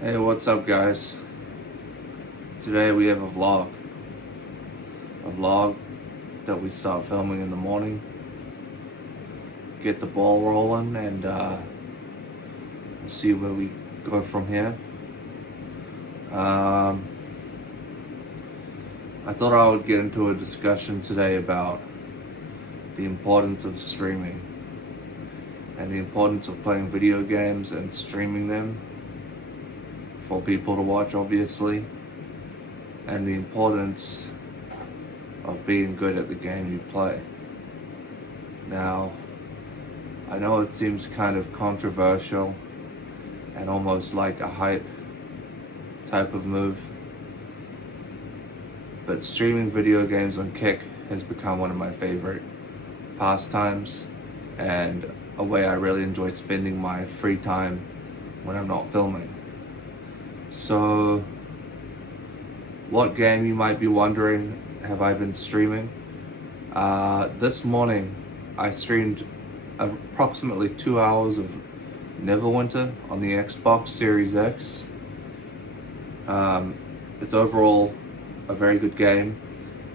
Hey, what's up, guys? Today we have a vlog. A vlog that we start filming in the morning, get the ball rolling, and we'll see where we go from here. I thought I would get into a discussion today about the importance of streaming and the importance of playing video games and streaming them for people to watch, obviously, and the importance of being good at the game you play. Now, I know it seems kind of controversial and almost like a hype type of move, but streaming video games on Kick has become one of my favorite pastimes and a way I really enjoy spending my free time when I'm not filming. So, what game, you might be wondering, have I been streaming? This morning I streamed approximately 2 hours of Neverwinter on the Xbox Series X. It's overall a very good game.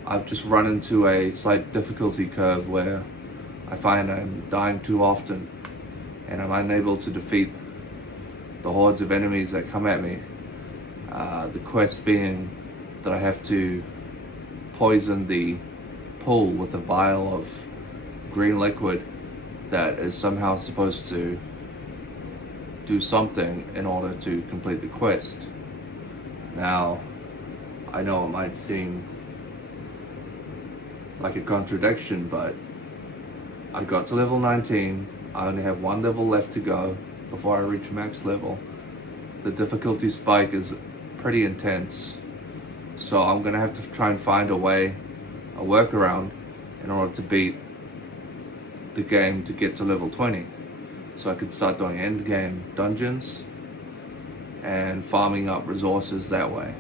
I've just run into a slight difficulty curve where I find I'm dying too often and I'm unable to defeat the hordes of enemies that come at me. The quest being that I have to poison the pool with a vial of green liquid that is somehow supposed to do something in order to complete the quest. Now, I know it might seem like a contradiction, but I got to level 19. I only have one level left to go before I reach max level. The difficulty spike is pretty intense, so I'm gonna have to try and find a workaround in order to beat the game to get to level 20, so I could start doing end game dungeons and farming up resources that way.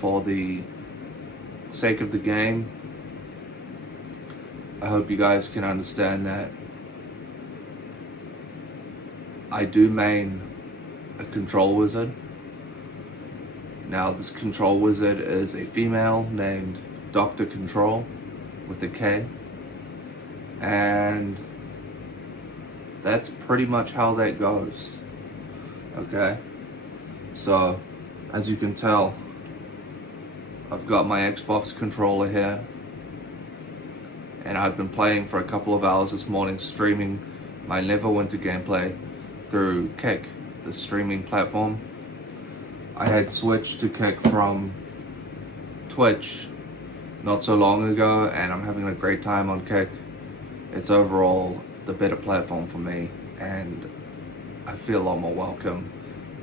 For the sake of the game, I hope you guys can understand that I do main a control wizard. Now, this control wizard is a female named Dr. Control with a K, and that's pretty much how that goes. Okay, so as you can tell, I've got my Xbox controller here, and I've been playing for a couple of hours this morning, streaming my Neverwinter gameplay through Kick, the streaming platform. I had switched to Kick from Twitch not so long ago, and I'm having a great time on Kick. It's overall the better platform for me, and I feel a lot more welcome,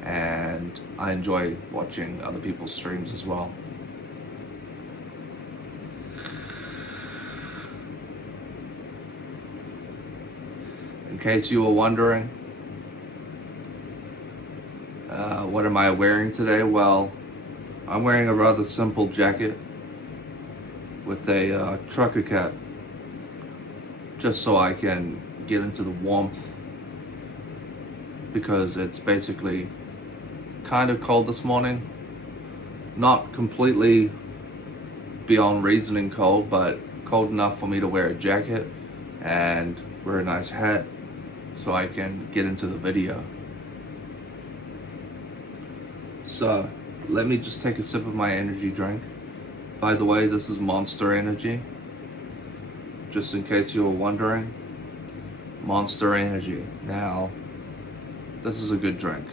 and I enjoy watching other people's streams as well. In case you were wondering, what am I wearing today? Well, I'm wearing a rather simple jacket with a trucker cap, just so I can get into the warmth, because it's basically kind of cold this morning. Not completely beyond reasoning cold, but cold enough for me to wear a jacket and wear a nice hat so I can get into the video. So, let me just take a sip of my energy drink. By the way, this is Monster Energy. Just in case you were wondering, Monster Energy. Now, this is a good drink.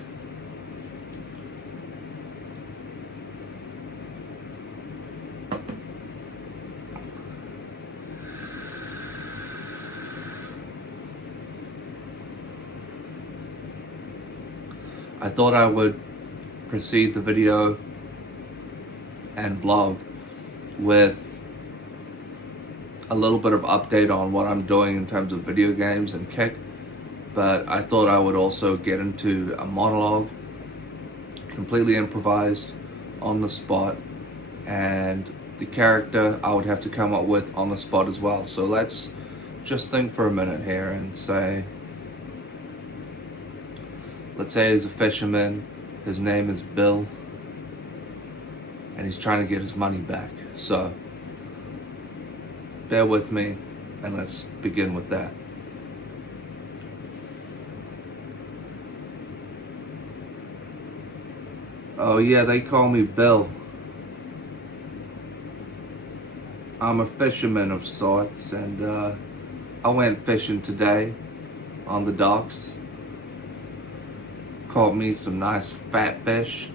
I thought I would precede the video and vlog with a little bit of update on what I'm doing in terms of video games and Kick, but I thought I would also get into a monologue, completely improvised, on the spot, and the character I would have to come up with on the spot as well. So let's just think for a minute here and say, let's say he's a fisherman His name is Bill, and he's trying to get his money back. So bear with me, and let's begin with that. Oh yeah, they call me Bill. I'm a fisherman of sorts, and I went fishing today on the docks. Caught me some nice fat fish,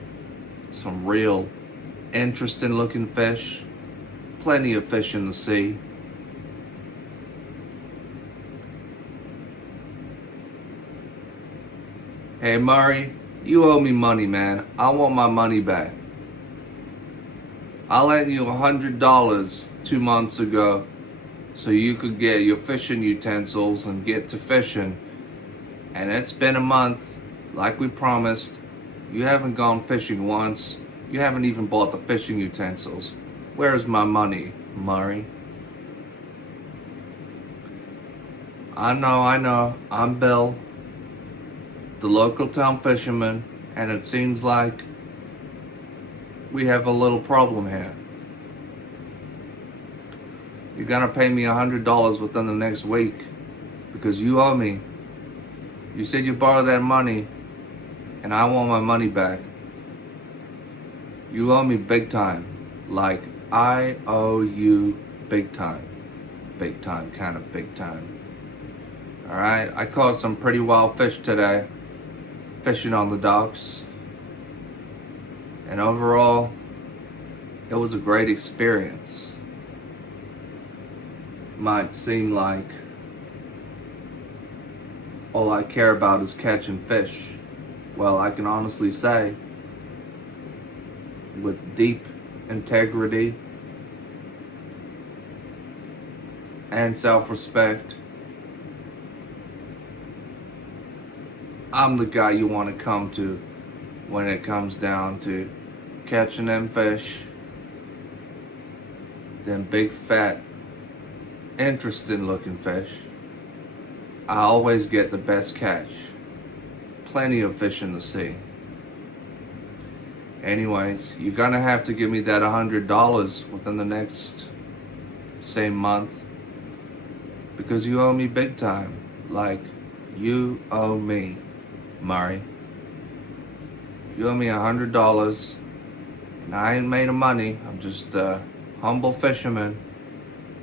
some real interesting looking fish, plenty of fish in the sea. Hey Murray, you owe me money, man. I want my money back. I lent you $100 2 months ago so you could get your fishing utensils and get to fishing. And it's been a month, like we promised. You haven't gone fishing once. You haven't even bought the fishing utensils. Where's my money, Murray? I know. I'm Bill, the local town fisherman, and it seems like we have a little problem here. You're gonna pay me $100 within the next week because you owe me. You said you borrowed that money and I want my money back. You owe me big time. Like, I owe you big time. Big time, kind of big time. Alright, I caught some pretty wild fish today, fishing on the docks. And overall, it was a great experience. Might seem like all I care about is catching fish. Well, I can honestly say, with deep integrity and self-respect, I'm the guy you want to come to when it comes down to catching them fish, them big fat interesting looking fish. I always get the best catch. Plenty of fish in the sea. Anyways, you're gonna have to give me that $100 within the next same month because you owe me big time. Like, you owe me, Murray. You owe me $100, and I ain't made of money. I'm just a humble fisherman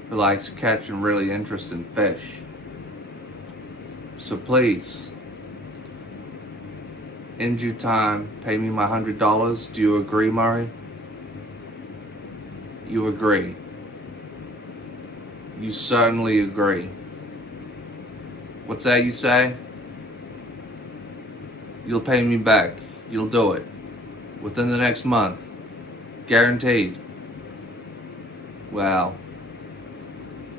who likes catching really interesting fish. So please, in due time, pay me my $100. Do you agree, Murray? You agree. You certainly agree. What's that you say? You'll pay me back. You'll do it. Within the next month. Guaranteed. Well,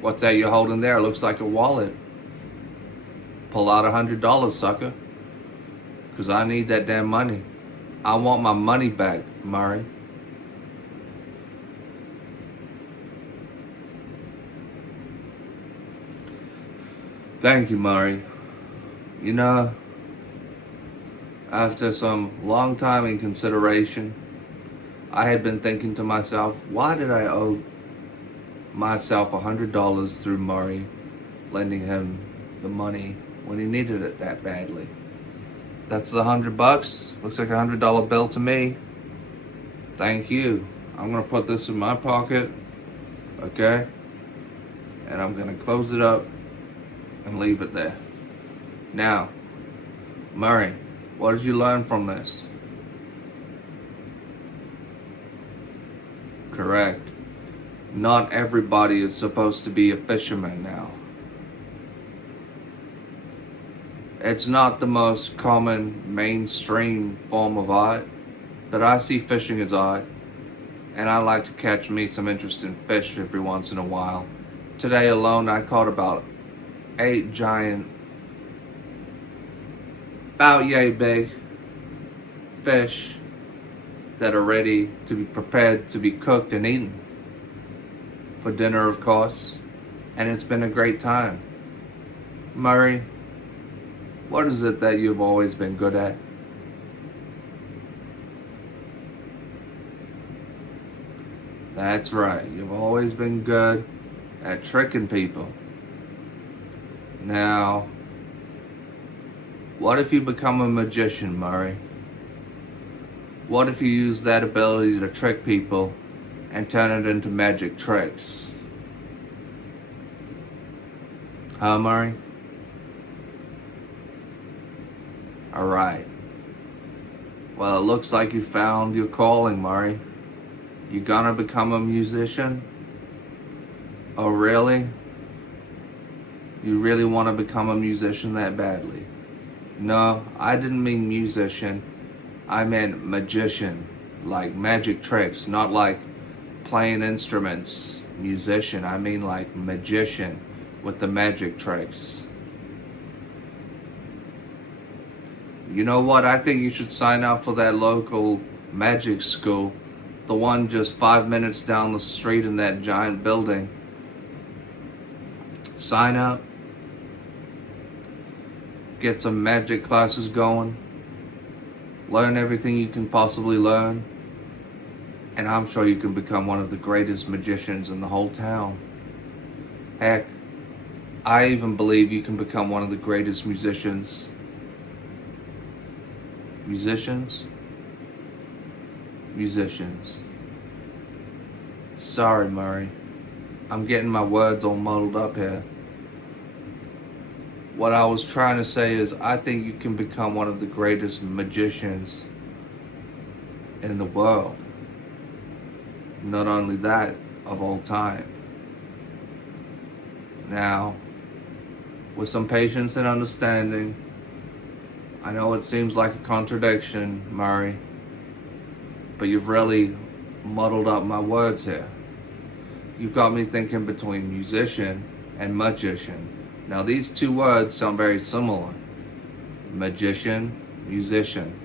what's that you're holding there? Looks like a wallet. Pull out $100, sucker. Because I need that damn money. I want my money back, Murray. Thank you, Murray. You know, after some long time in consideration, I had been thinking to myself, why did I owe myself $100 through Murray, lending him the money when he needed it that badly? That's the $100. Looks like a $100 bill to me. Thank you. I'm gonna put this in my pocket, okay? And I'm gonna close it up and leave it there. Now, Murray, what did you learn from this? Correct. Not everybody is supposed to be a fisherman now. It's not the most common mainstream form of art, but I see fishing as art, and I like to catch me some interesting fish every once in a while. Today alone I caught about 8 giant, about yay big fish that are ready to be prepared to be cooked and eaten for dinner, of course, and it's been a great time. Murray, what is it that you've always been good at? That's right. You've always been good at tricking people. Now, what if you become a magician, Murray? What if you use that ability to trick people and turn it into magic tricks? Huh, Murray? Alright. Well, it looks like you found your calling, Murray. You gonna become a musician? Oh, really? You really want to become a musician that badly? No, I didn't mean musician. I meant magician, like magic tricks, not like playing instruments, musician. I mean like magician with the magic tricks. You know what? I think you should sign up for that local magic school, the one just 5 minutes down the street in that giant building. Sign up, get some magic classes going, learn everything you can possibly learn, and I'm sure you can become one of the greatest magicians in the whole town. Heck, I even believe you can become one of the greatest musicians. Musicians? Sorry, Murray. I'm getting my words all muddled up here. What I was trying to say is I think you can become one of the greatest magicians in the world. Not only that, of all time. Now, with some patience and understanding, I know it seems like a contradiction, Murray, but you've really muddled up my words here. You've got me thinking between musician and magician. Now these two words sound very similar. Magician, musician.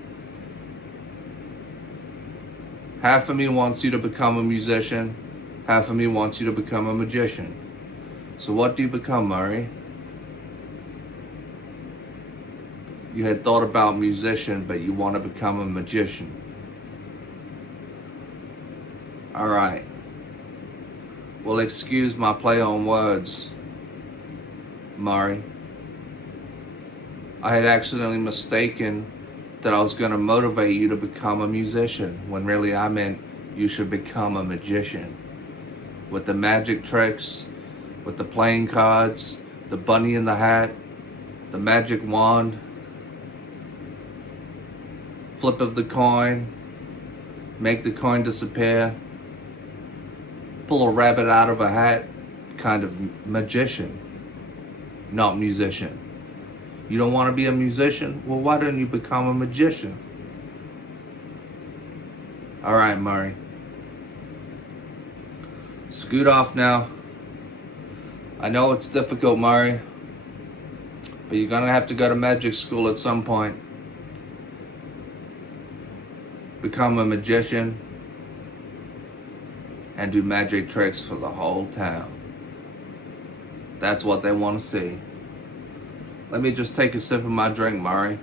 Half of me wants you to become a musician. Half of me wants you to become a magician. So what do you become, Murray? You had thought about musician, but you want to become a magician. Alright. Well, excuse my play on words, Murray. I had accidentally mistaken that I was going to motivate you to become a musician, when really I meant you should become a magician. With the magic tricks, with the playing cards, the bunny in the hat, the magic wand, flip of the coin, make the coin disappear, pull a rabbit out of a hat, kind of magician, not musician. You don't want to be a musician? Well, why don't you become a magician? All right, Murray. Scoot off now. I know it's difficult, Murray, but you're going to have to go to magic school at some point. Become a magician and do magic tricks for the whole town. That's what they want to see. Let me just take a sip of my drink, Murray.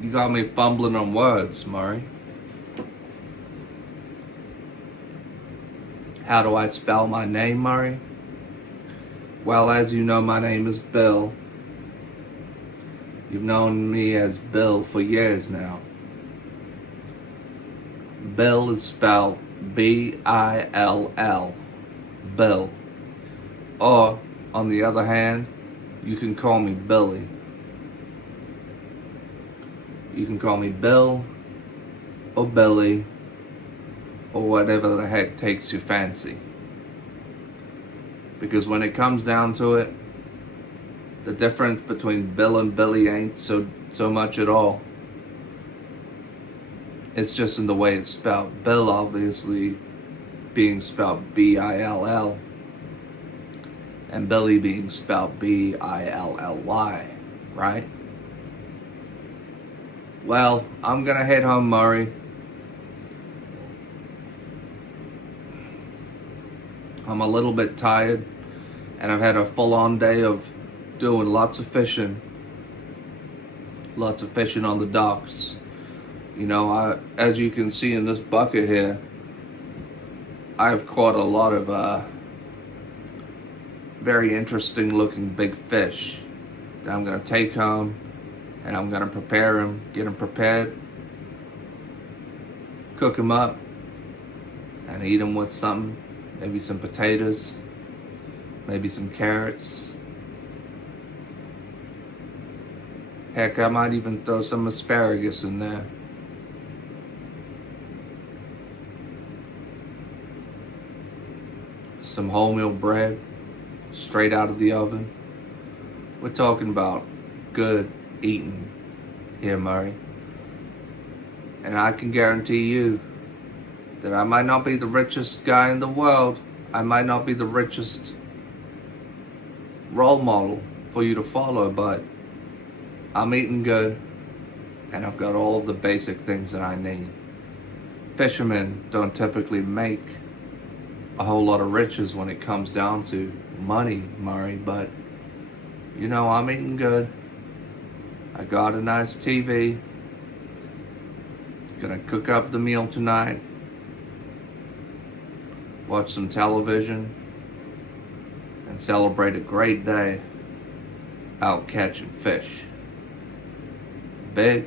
You got me fumbling on words, Murray. How do I spell my name, Murray? Well, as you know, my name is Bill. You've known me as Bill for years now. Bill is spelled B-I-L-L. Bill. Or, on the other hand, you can call me Billy. You can call me Bill, or Billy, or whatever the heck takes your fancy. Because when it comes down to it, the difference between Bill and Billy ain't so much at all. It's just in the way it's spelled. Bill obviously being spelled B-I-L-L, and Billy being spelled B-I-L-L-Y, right? Well, I'm gonna head home, Murray. I'm a little bit tired, and I've had a full-on day of doing lots of fishing on the docks. You know, as you can see in this bucket here, I've caught a lot of very interesting looking big fish that I'm going to take home, and I'm going to prepare them, get them prepared, cook them up, and eat them with something, maybe some potatoes, maybe some carrots. Heck, I might even throw some asparagus in there. Some wholemeal bread, straight out of the oven. We're talking about good eating here, Murray. And I can guarantee you that I might not be the richest guy in the world. I might not be the richest role model for you to follow, but I'm eating good, and I've got all of the basic things that I need. Fishermen don't typically make a whole lot of riches when it comes down to money, Murray, but you know, I'm eating good. I got a nice TV. Gonna cook up the meal tonight. Watch some television and celebrate a great day out catching fish. Big,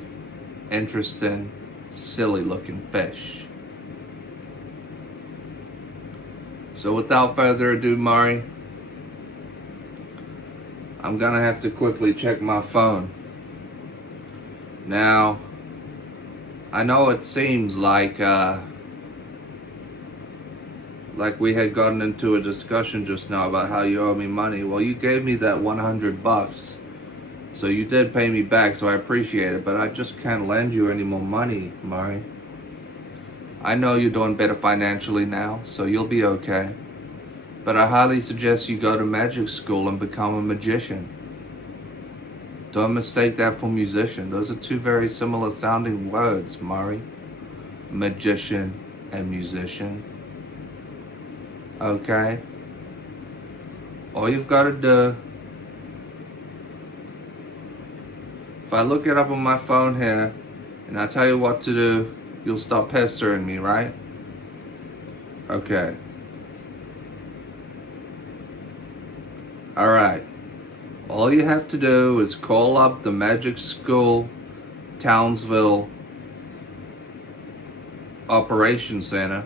interesting, silly looking fish. So without further ado, Murray, I'm gonna have to quickly check my phone. Now, I know it seems like we had gotten into a discussion just now about how you owe me money. Well, you gave me that $100, so you did pay me back, so I appreciate it, but I just can't lend you any more money, Murray. I know you're doing better financially now, so you'll be okay. But I highly suggest you go to magic school and become a magician. Don't mistake that for musician. Those are two very similar sounding words, Murray. Magician and musician. Okay? All you've got to do, if I look it up on my phone here and I tell you what to do, you'll stop pestering me, right? Okay. Alright. All you have to do is call up the Magic School Townsville Operations Center.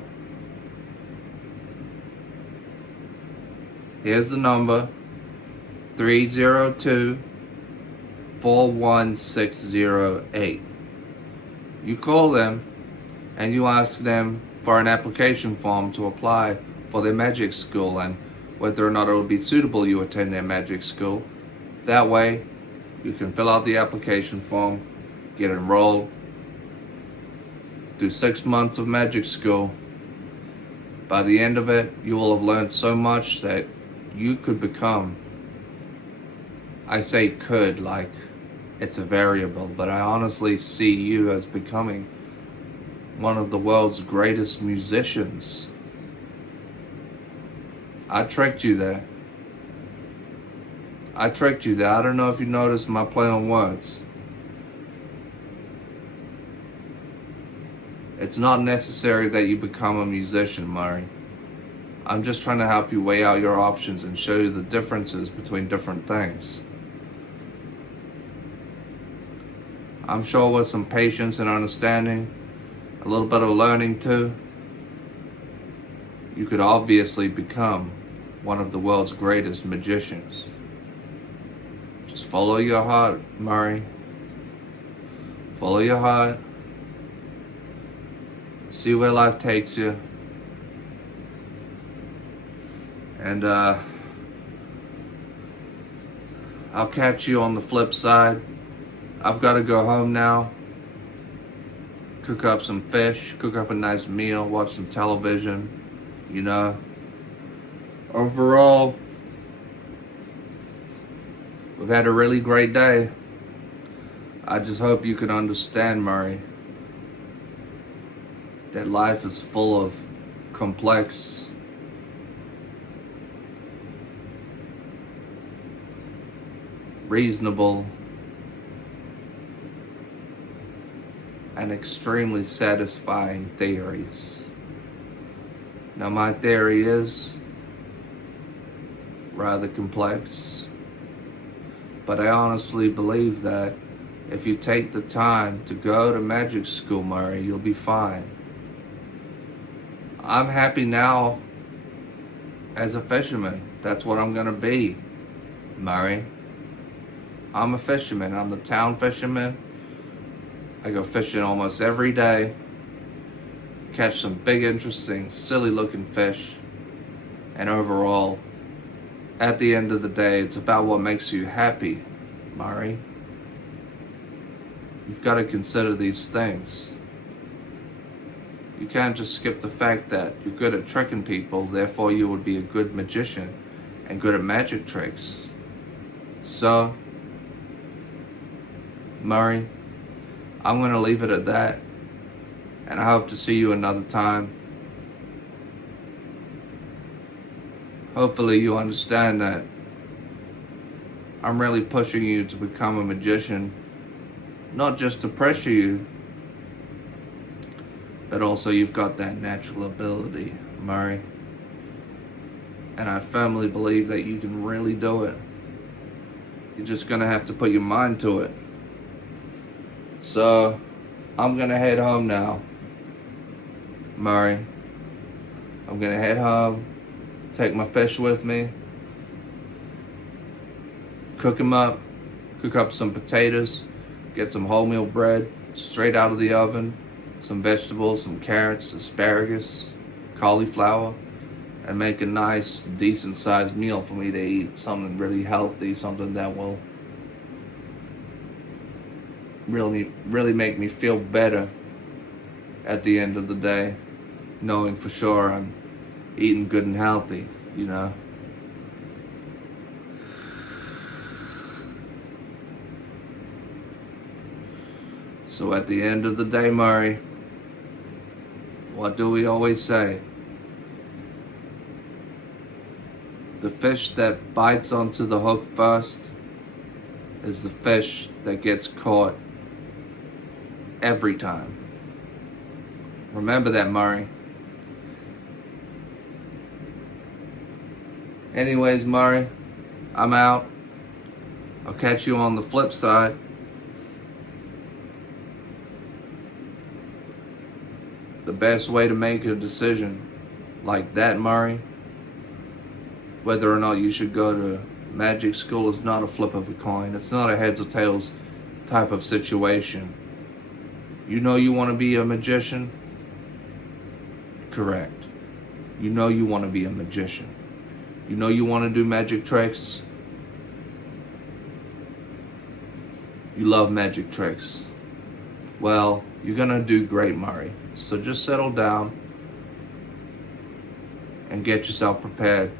Here's the number, 302-41608. You call them and you ask them for an application form to apply for their magic school and whether or not it will be suitable you attend their magic school. That way, you can fill out the application form, get enrolled, do 6 months of magic school. By the end of it, you will have learned so much that you could become, I say could like it's a variable, but I honestly see you as becoming one of the world's greatest musicians. I tricked you there. I tricked you there. I don't know if you noticed my play on words. It's not necessary that you become a musician, Murray. I'm just trying to help you weigh out your options and show you the differences between different things. I'm sure with some patience and understanding, a little bit of learning too, you could obviously become one of the world's greatest magicians. Just follow your heart, Murray. Follow your heart. See where life takes you. And I'll catch you on the flip side. I've got to go home now. Cook up some fish, cook up a nice meal, watch some television, you know. Overall, we've had a really great day. I just hope you can understand, Murray, that life is full of complex, reasonable, and extremely satisfying theories. Now, my theory is rather complex, but I honestly believe that if you take the time to go to magic school, Murray, you'll be fine. I'm happy now as a fisherman. That's what I'm gonna be, Murray. I'm a fisherman. I'm the town fisherman. I go fishing almost every day, catch some big, interesting, silly looking fish, and overall, at the end of the day, it's about what makes you happy, Murray. You've got to consider these things. You can't just skip the fact that you're good at tricking people, therefore you would be a good magician and good at magic tricks. So, Murray, I'm going to leave it at that, and I hope to see you another time. Hopefully you understand that I'm really pushing you to become a magician, not just to pressure you, but also you've got that natural ability, Murray. And I firmly believe that you can really do it. You're just gonna have to put your mind to it. So, I'm gonna head home now, Murray. I'm gonna head home, take my fish with me, cook them up, cook up some potatoes, get some wholemeal bread straight out of the oven, some vegetables, some carrots, asparagus, cauliflower, and make a nice, decent sized meal for me to eat. Something really healthy, something that will really make me feel better at the end of the day, knowing for sure I'm eating good and healthy, you know. So at the end of the day, Murray, what do we always say? The fish that bites onto the hook first is the fish that gets caught every time. Remember that, Murray. Anyways, Murray, I'm out. I'll catch you on the flip side. The best way to make a decision like that, Murray, whether or not you should go to magic school, is not a flip of a coin. It's not a heads or tails type of situation. You know you want to be a magician? Correct. You know you want to be a magician. You know you want to do magic tricks? You love magic tricks. Well, you're gonna do great, Murray. So just settle down and get yourself prepared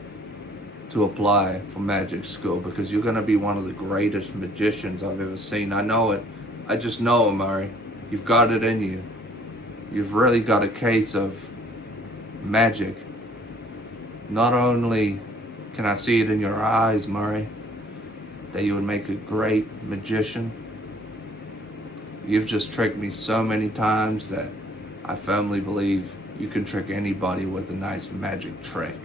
to apply for magic school, because you're gonna be one of the greatest magicians I've ever seen. I know it. I just know it, Murray. You've got it in you. You've really got a case of magic. Not only can I see it in your eyes, Murray, that you would make a great magician, you've just tricked me so many times that I firmly believe you can trick anybody with a nice magic trick.